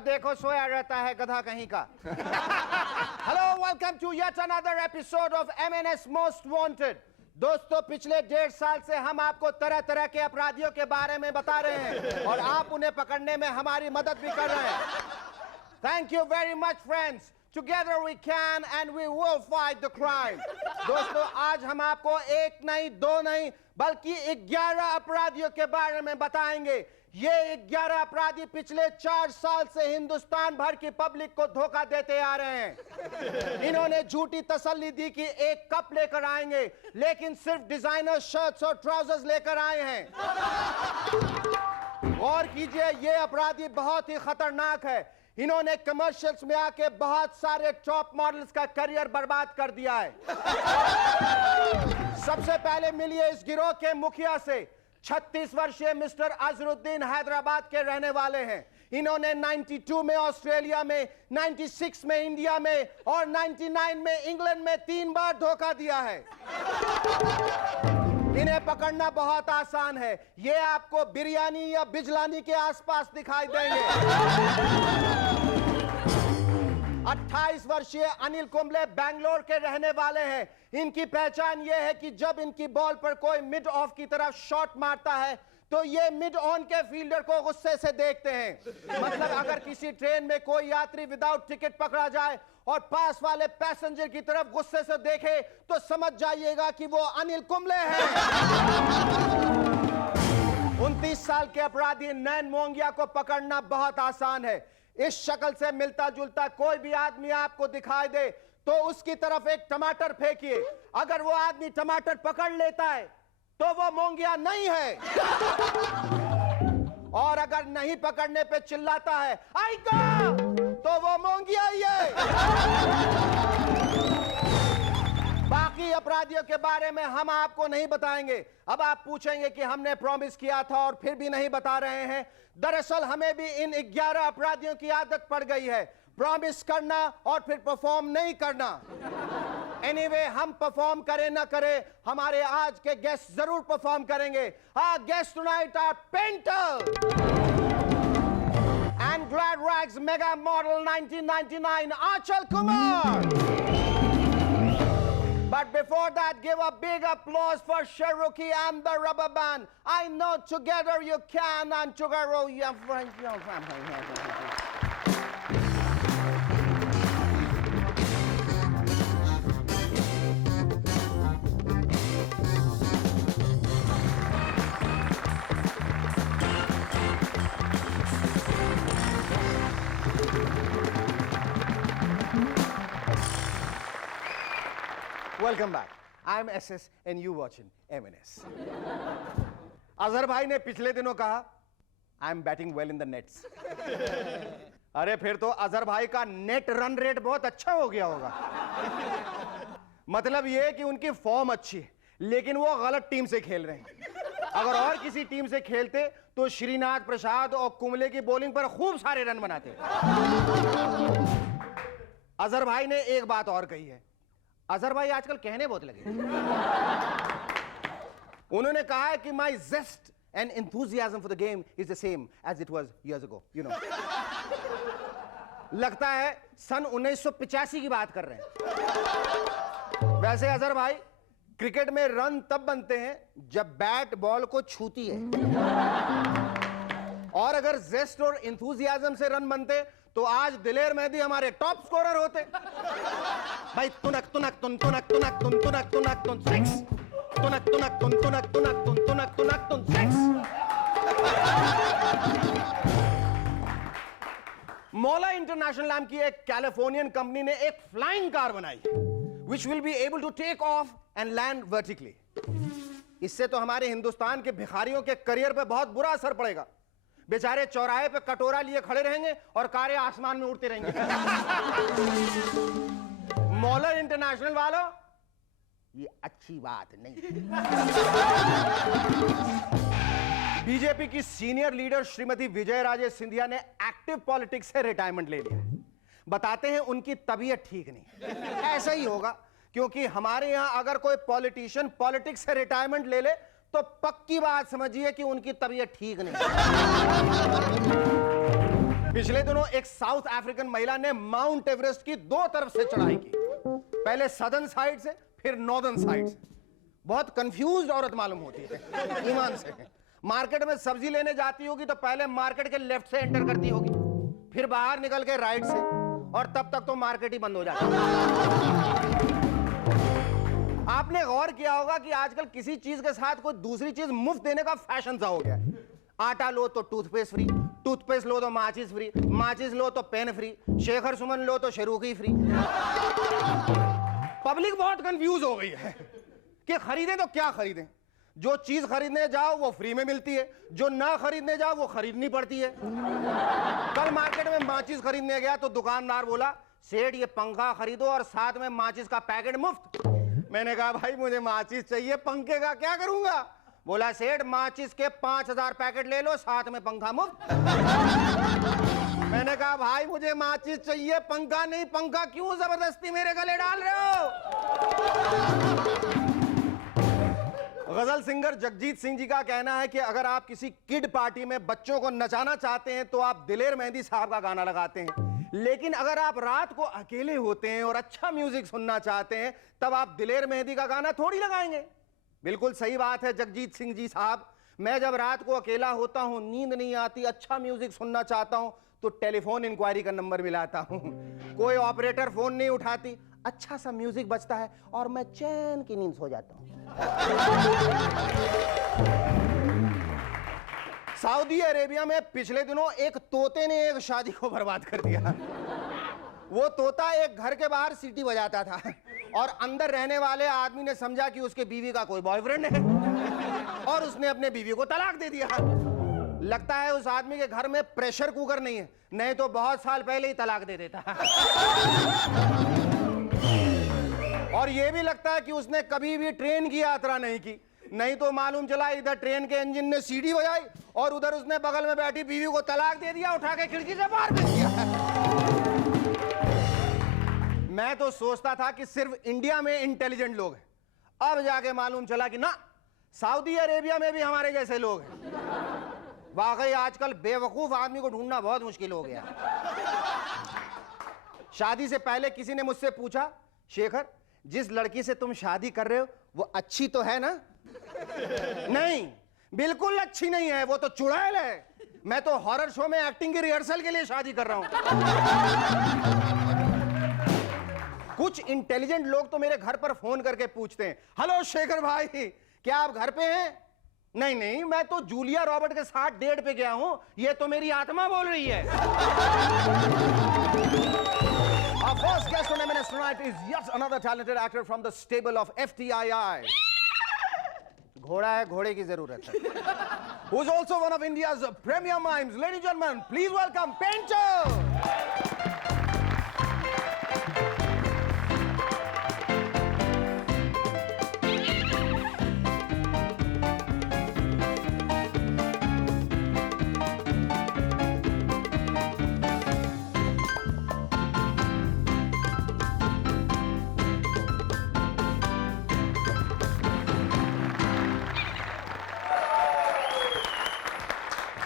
जब देखो सोया रहता है गधा कहीं का। Hello, welcome to yet another episode of MNS most wanted. दोस्तों, पिछले 1.5 साल से हम आपको तरह तरह के अपराधियों के बारे में बता रहे हैं और आप उन्हें पकड़ने में हमारी मदद भी कर रहे हैं। Thank you very much friends. Together we can and we will fight the crime. दोस्तों, आज हम आपको एक नहीं, दो नहीं, बल्कि 11 अपराधियों के बारे में बताएंगे। ये 11 अपराधी पिछले 4 साल से हिंदुस्तान भर की पब्लिक को धोखा देते आ रहे हैं। इन्होंने झूठी तसल्ली दी कि एक कप लेकर आएंगे, लेकिन सिर्फ डिजाइनर शर्ट्स और ट्राउजर्स लेकर आए हैं। गौर कीजिए, ये अपराधी बहुत ही खतरनाक है। इन्होंने कमर्शियल्स में आके बहुत सारे टॉप मॉडल्स का करियर बर्बाद कर दिया है। सबसे पहले मिलिए इस गिरोह के मुखिया से। 36 वर्षीय मिस्टर अजरुद्दीन हैदराबाद के रहने वाले हैं। इन्होंने 92 में ऑस्ट्रेलिया में, 96 में इंडिया में और 99 में इंग्लैंड में 3 बार धोखा दिया है। इन्हें पकड़ना बहुत आसान है। ये आपको बिरयानी या बिजलानी के आसपास दिखाई देंगे। 28 वर्षीय अनिल कुंबले बैंगलोर के रहने वाले हैं। इनकी पहचान यह है कि जब इनकी बॉल पर कोई मिड ऑफ की तरफ शॉट मारता है तो ये मिड ऑन के फील्डर को गुस्से से देखते हैं। मतलब अगर किसी ट्रेन में कोई यात्री विदाउट टिकट पकड़ा जाए और पास वाले पैसेंजर की तरफ गुस्से से देखे तो समझ जाइएगा कि वो अनिल कुंबले हैं। 29 साल के अपराधी नैन मोंगिया को पकड़ना बहुत आसान है। इस शक्ल से मिलता जुलता कोई भी आदमी आपको दिखाई दे तो उसकी तरफ एक टमाटर फेंकिए। अगर वो आदमी टमाटर पकड़ लेता है तो वो मोंगिया नहीं है। और अगर नहीं पकड़ने पे चिल्लाता है आइका, तो वो मोंगिया ही है। बाकी अपराधियों के बारे में हम आपको नहीं बताएंगे। अब आप पूछेंगे कि हमने प्रॉमिस किया था और फिर भी नहीं बता रहे हैं। दरअसल हमें भी इन 11 अपराधियों की आदत पड़ गई है, प्रॉमिस करना और फिर परफॉर्म नहीं करना। एनीवे, हम परफॉर्म करें ना करें, हमारे आज के गेस्ट जरूर परफॉर्म करेंगे। Our guest tonight are Painter and Glad Rags Mega Model 1999 Achal Kumar. But before that, give a big applause for Cherokee and the Rubber Band. I know together you can and together you can. Welcome back. I'm SS and you watching MNS. Azhar भाई ने पिछले दिनों कहा I'm batting well in the nets. अरे फिर तो अजहर भाई का नेट रन रेट बहुत अच्छा हो गया होगा। मतलब ये कि उनकी फॉर्म अच्छी है, लेकिन वो गलत टीम से खेल रहे हैं। अगर और किसी टीम से खेलते तो श्रीनाथ प्रसाद और कुंबले की बॉलिंग पर खूब सारे रन बनाते। अजहर भाई ने एक बात और कही है। अजहर भाई आजकल कहने बहुत लगे। उन्होंने कहा है कि my zest and enthusiasm for the game is the same as it was years ago, you know. लगता है सन 1985 की बात कर रहे हैं। वैसे अजहर भाई, क्रिकेट में रन तब बनते हैं जब बैट बॉल को छूती है, और अगर जेस्ट और इंथुजियाज्म से रन बनते तो आज दिलेर मेहदी हमारे टॉप स्कोरर होते। भाई तुनक तुनक तुन तुनक तुनक तुन तुनक तुनक तुन सिक्स, तुनक तुनक तुन तुनक तुनक तुन तुनक तुनक तुन सिक्स। मौला इंटरनेशनल नाम की एक कैलिफोर्नियन कंपनी ने एक फ्लाइंग कार बनाई which will be able to take off and land vertically. इससे तो हमारे हिंदुस्तान के भिखारियों के करियर पे बहुत बुरा असर पड़ेगा। बेचारे चौराहे पे कटोरा लिए खड़े रहेंगे और कारें आसमान में उड़ते रहेंगे। मॉलर इंटरनेशनल वालों, ये अच्छी बात नहीं। बीजेपी की सीनियर लीडर श्रीमती विजय राजे सिंधिया ने एक्टिव पॉलिटिक्स से रिटायरमेंट ले लिया है। बताते हैं उनकी तबीयत ठीक नहीं। ऐसा ही होगा, क्योंकि हमारे यहां अगर कोई पॉलिटिशियन पॉलिटिक्स से रिटायरमेंट ले ले तो पक्की बात समझिए कि उनकी तबीयत ठीक नहीं। पिछले दिनों एक साउथ अफ्रीकन महिला ने माउंट एवरेस्ट की 2 तरफ से चढ़ाई की, पहले सदर्न साइड से फिर नॉर्दर्न साइड से। बहुत कंफ्यूज्ड औरत मालूम होती है ईमान से। मार्केट में सब्जी लेने जाती होगी तो पहले मार्केट के लेफ्ट से एंटर करती होगी, फिर बाहर निकल के राइट से, और तब तक तो मार्केट ही बंद हो जाता है। आपने गौर किया होगा कि आजकल किसी चीज के साथ कोई दूसरी चीज मुफ्त देने का फैशन सा हो गया है। आटा लो तो टूथपेस्ट फ्री, टूथपेस्ट लो तो माचिस फ्री, माचिस लो तो पेन फ्री, शेखर सुमन लो तो शेरूकी फ्री। पब्लिक बहुत कंफ्यूज हो गई है कि खरीदें तो क्या खरीदें। जो चीज खरीदने जाओ वो फ्री में मिलती है, जो ना खरीदने जाओ वो खरीदनी पड़ती है। कल मार्केट में माचिस खरीदने गया तो दुकानदार बोला, सेठ ये पंखा खरीदो और साथ में माचिस का पैकेट मुफ्त। मैंने कहा भाई मुझे माचिस चाहिए, पंखे का क्या करूंगा? बोला सेठ माचिस के 5000 पैकेट ले लो, साथ में पंखा मुफ्त। मैंने कहा भाई मुझे माचिस चाहिए, पंखा नहीं। पंखा क्यों जबरदस्ती मेरे गले डाल रहे हो? गजल सिंगर जगजीत सिंह जी का कहना है कि अगर आप किसी किड पार्टी में बच्चों को नचाना चाहते हैं तो आप दिलेर मेहंदी साहब का गाना लगाते हैं, लेकिन अगर आप रात को अकेले होते हैं और अच्छा म्यूजिक सुनना चाहते हैं तब आप दिलेर मेहंदी का गाना थोड़ी लगाएंगे। बिल्कुल सही बात है जगजीत सिंह जी साहब। मैं जब रात को अकेला होता हूं, नींद नहीं आती, अच्छा म्यूजिक सुनना चाहता हूं तो टेलीफोन इंक्वायरी का नंबर मिलाता हूं। कोई ऑपरेटर फोन नहीं उठाती, अच्छा सा म्यूजिक बजता है और मैं चैन की नींद सो जाता हूं। सऊदी अरेबिया में पिछले दिनों एक तोते ने एक शादी को बर्बाद कर दिया। वो तोता एक घर के बाहर सीटी बजाता था और अंदर रहने वाले आदमी ने समझा कि उसके बीवी का कोई बॉयफ्रेंड है और उसने अपने बीवी को तलाक दे दिया। लगता है उस आदमी के घर में प्रेशर कुकर नहीं है, नहीं तो बहुत साल पहले ही तलाक दे देता। और यह भी लगता है कि उसने कभी भी ट्रेन की यात्रा नहीं की, नहीं तो मालूम चला इधर ट्रेन के इंजन ने सीटी बजाई और उधर उसने बगल में बैठी बीवी को तलाक दे दिया, उठा के खिड़की से बाहर कर दिया। मैं तो सोचता था कि सिर्फ इंडिया में इंटेलिजेंट लोग हैं, अब जाके मालूम चला कि ना, सऊदी अरेबिया में भी हमारे जैसे लोग हैं। वाकई आजकल बेवकूफ आदमी को ढूंढना बहुत मुश्किल हो गया। शादी से पहले किसी ने मुझसे पूछा, शेखर जिस लड़की से तुम शादी कर रहे हो वो अच्छी तो है ना? नहीं, बिल्कुल अच्छी नहीं है, वो तो चुड़ैल है। मैं तो हॉरर शो में एक्टिंग की रिहर्सल के लिए शादी कर रहा हूं। कुछ इंटेलिजेंट लोग तो मेरे घर पर फोन करके पूछते हैं, हेलो शेखर भाई क्या आप घर पे हैं? नहीं नहीं, मैं तो जूलिया रॉबर्ट के साथ डेट पे गया हूं, ये तो मेरी आत्मा बोल रही है। Our first guest on M&S tonight is yet another talented actor from the stable of FTII. घोड़ा है, घोड़े की जरूरत है। Who's also one of India's premier mimes. Ladies and gentlemen, please welcome Painter.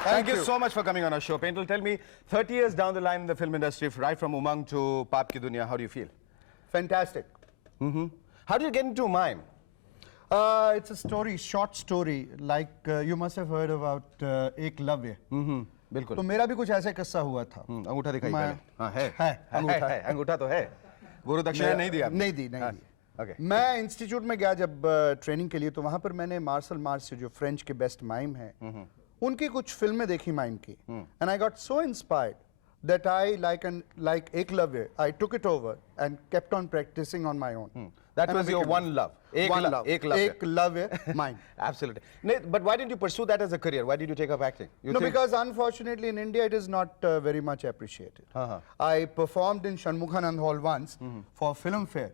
Thank you so much for coming on our show. Painter, tell me, 30 years down the line in the film industry, right from Umang to Paap Ki Duniya, how do you feel? Fantastic. How do you get into mime? It's a story, short story, like you must have heard about Eklavya. बिल्कुल। तो मेरा भी कुछ ऐसा किस्सा हुआ था। अंगूठा दिखाई पहले। हाँ है अंगूठा है, अंगूठा तो है। गुरु दक्षिणा नहीं दिया? नहीं दी। Okay. मैं इंस्टीट्यूट में गया जब ट्रेनिंग के लिए, तो वहां पर मैंने मार्शल मार्च से जो फ्रेंच के बेस्ट माइम हैं, उनकी कुछ फिल्में देखी माइम की, and I got so inspired that I like Eklavya, I took it over and kept on practicing on my own. That was your one love. Eklavya, mine. Absolutely. But why didn't you pursue that as a career? Why did you take up acting? Because unfortunately in India it is not very much appreciated. I performed in Shanmughanand Hall once for film fair.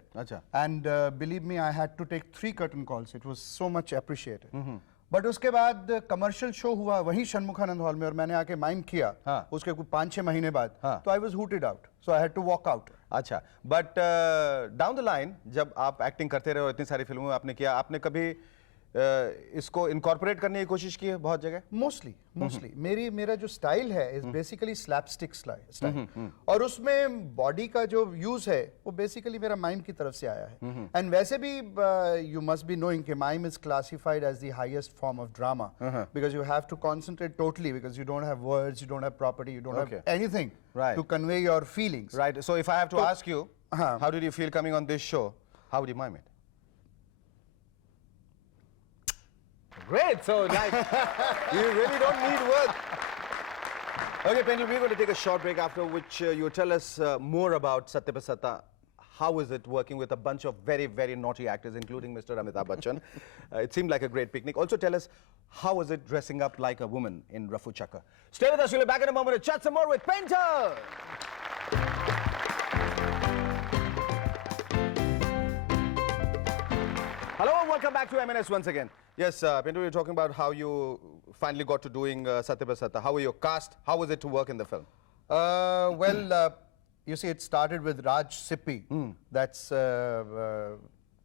And believe me, I had to take 3 curtain calls. It was so much appreciated. But उसके बाद commercial show हुआ वहीं Shanmukhananda hall में और मैंने आके mime किया, उसके कुछ 5-6 महीने बाद, तो I was hooted out, so I had to walk out. अच्छा, बट डाउन द लाइन जब आप एक्टिंग करते रहे हो, इतनी सारी फिल्मों में आपने किया, आपने कभी इसको इनकॉर्पोरेट करने की कोशिश की है बहुत जगह? मोस्टली मेरा जो स्टाइल है इज बेसिकली स्लैपस्टिक स्टाइल, और उसमें बॉडी का जो यूज है वो बेसिकली मेरा माइम की तरफ से आया है. एंड वैसे भी यू मस्ट बी नोइंग कि mime is classified as the highest form of drama, because you have to concentrate totally, because you don't have words, you don't have property, you don't have anything to convey your feelings. Right. So if I have to ask you, how did you feel coming on this show? How would you mime it? Great. So like, you really don't need words. Okay, Penny, we're going to take a short break, after which you tell us more about Satya Pe Sata. How is it working with a bunch of very, very naughty actors, including Mr. Amitabh Bachchan? It seemed like a great picnic. Also tell us, how is it dressing up like a woman in Rafu Chakkar? Stay with us. We'll be back in a moment to chat some more with Painter. Hello and welcome back to M&S once again. Yes, Pinto, you're talking about how you finally got to doing Satya Pe Sata. How were your cast? How was it to work in the film? You see, it started with Raj Sippy. That's,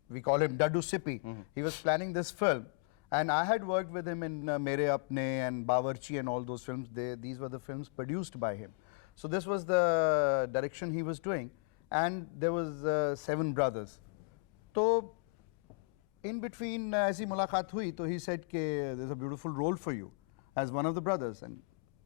we call him Daddu Sippy. He was planning this film. And I had worked with him in Mere Apne and Bawarchi and all those films. These were the films produced by him. So this was the direction he was doing. And there was 7 brothers. So in between, as he mulaqat hui, so he said, there's a beautiful role for you as one of the brothers. And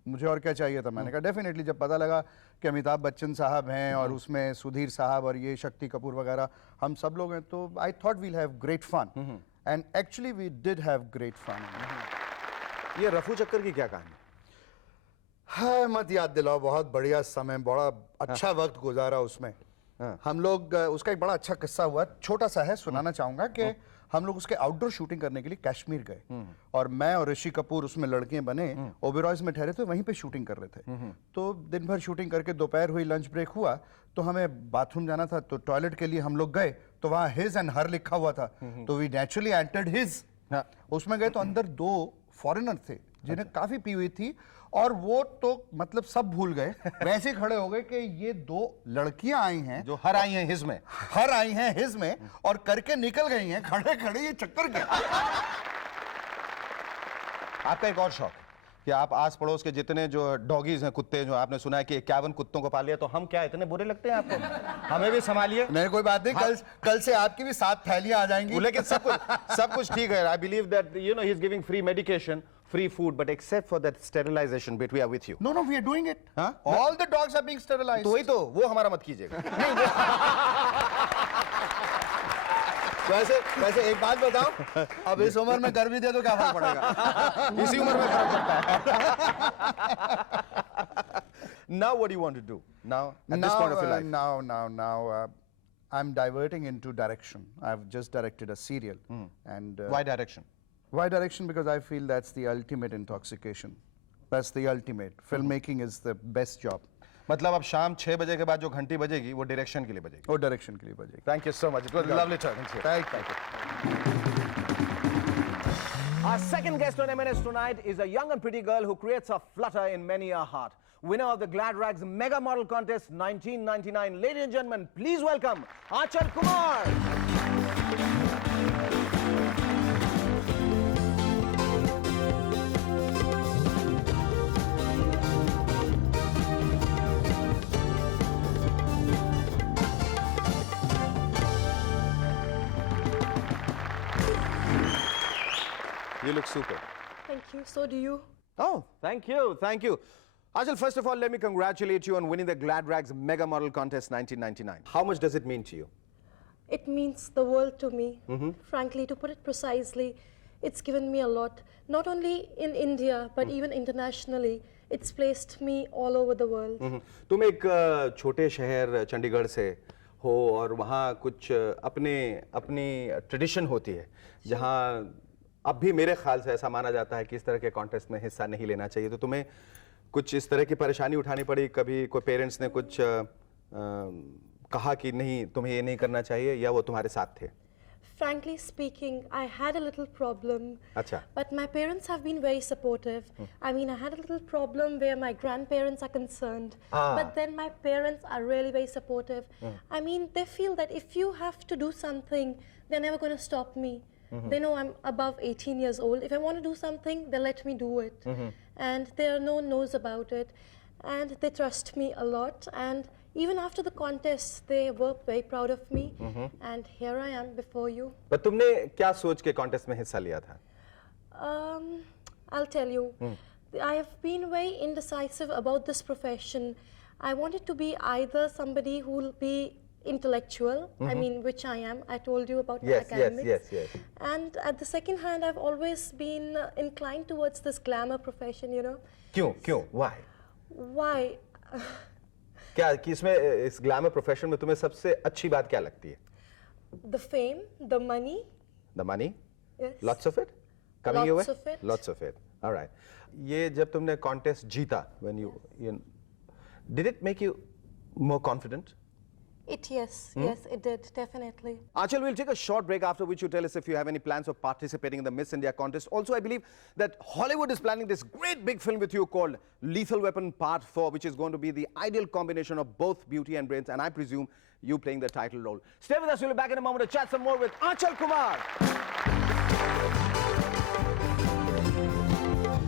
मुझे और क्या चाहिए था? मैंने कहा definitely जब पता लगा कि अमिताभ बच्चन साहब हैं और उसमें सुधीर साहब और ये शक्ति कपूर वगैरह हम सब लोग हैं, तो I thought we'll have great fun, and actually we did have great fun. ये रफू चक्कर की क्या कहानी? हाँ, मत याद दिलाओ, बहुत बढ़िया समय, बड़ा अच्छा वक्त गुजारा उसमें. हम लोग, उसका एक बड़ा अच्छा किस्सा हुआ, छोटा सा है, सुनाना चाहूंगा कि हम लोग उसके आउटडोर शूटिंग करने के लिए कश्मीर गए, और मैं और ऋषि कपूर उसमें लड़कियां बने ओबेरॉयज में ठहरे थे, वहीं पे शूटिंग कर रहे थे. तो दिन भर शूटिंग करके दोपहर हुई, लंच ब्रेक हुआ, तो हमें बाथरूम जाना था, तो टॉयलेट के लिए हम लोग गए, तो वहाँ हिज एंड हर लिखा हुआ था, तो वी नेचुरली एंटर्ड हिज. उसमें गए तो अंदर 2 फॉरेनर थे जिन्हें काफी पी हुई थी, और वो तो मतलब सब भूल गए, वैसे खड़े हो गए कि ये 2 लड़कियां आई हैं जो हर आई हैं हिज में, और करके निकल गई हैं खड़े खड़े, ये चक्कर क्या. आपका एक और शौक कि आप आस पड़ोस के जितने जो डॉगीज हैं, कुत्ते, जो आपने सुना है कि 51 कुत्तों को पाल लिया, तो हम क्या इतने बुरे लगते हैं आपको? हमें भी संभालिए. नहीं, कोई बात नहीं, कल से आपकी भी 7 थैलियां आ जाएंगी. लेकिन सब कुछ ठीक है. I believe that you know he is giving free medication, free food, but except for that sterilization bit, we are with you. No, we are doing it. All the dogs are being sterilized. तो वही तो, वो हमारा मत कीजिएगा. वैसे एक बात बताओ, अब इस उम्र में कर भी दे तो क्या फर्क पड़ेगा? इसी उम्र में फर्क पड़ता है. Now what do you want to do? Now, at this point of your life? Now, I'm diverting into direction. I've just directed a serial. And why direction? Why direction? Because I feel that's the ultimate intoxication. That's the ultimate. Filmmaking is the best job. मतलब अब शाम 6 बजे के बाद जो घंटी बजेगी वो direction के लिए बजेगी. वो डायरेक्शन के लिए बजेगी. Thank you so much. It was lovely talking to you. Thank you. Our second guest on M&S tonight is a young and pretty girl who creates a flutter in many a heart. Winner of the Glad Rags Mega Model Contest 1999. Ladies and gentlemen, please welcome Aanchal Kumar. You look super. Thank you. So do you. Oh, thank you. Thank you. Aanchal, first of all, let me congratulate you on winning the Glad Rags Mega Model Contest 1999. How much does it mean to you? It means the world to me. Frankly, to put it precisely, it's given me a lot. Not only in India, but even internationally. It's placed me all over the world. तुम एक छोटे शहर चंडीगढ़ से हो और वहाँ कुछ अपनी ट्रेडिशन होती है जहाँ अब भी मेरे ख्याल से ऐसा माना जाता है कि इस तरह के कॉन्टेस्ट में हिस्सा नहीं लेना चाहिए. तो तुम्हें कुछ इस तरह की परेशानी उठानी पड़ी? कभी कोई पेरेंट्स ने कुछ कहा कि नहीं तुम्हें ये नहीं करना चाहिए, या वो तुम्हारे साथ थे? Frankly speaking, I had a little problem. Acha. But my parents have been very supportive. I mean, I had a little problem where my grandparents are concerned. But then my parents are really very supportive. I mean, they feel that if you have to do something, they're never going to stop me. They know I'm above 18 years old. If I want to do something, they let me do it. And there are no no's about it. And they trust me a lot. And even after the contest, they were very proud of me. And here I am before you. पर तुमने क्या सोच के contest में हिस्सा लिया था? I'll tell you. I have been very indecisive about this profession. I wanted to be either somebody who will be intellectual, I mean, which I am. I told you about my academics. Yes. And at the second hand, I've always been inclined towards this glamour profession, you know. क्यों? Why? Why? क्या कि इसमें इस glamour profession में तुम्हें सबसे अच्छी बात क्या लगती है? The fame, the money. The money? Yes. Lots of it? Coming your way? Lots of it. Lots of it. All right. ये जब तुमने कॉन्टेस्ट जीता, when you did it make you more confident? Yes, it did, definitely. Achal, we'll take a short break, after which you tell us if you have any plans of participating in the Miss India contest. Also, I believe that Hollywood is planning this great big film with you called Lethal Weapon Part 4, which is going to be the ideal combination of both beauty and brains, and I presume you playing the title role. Stay with us, we'll be back in a moment to chat some more with Achal Kumar.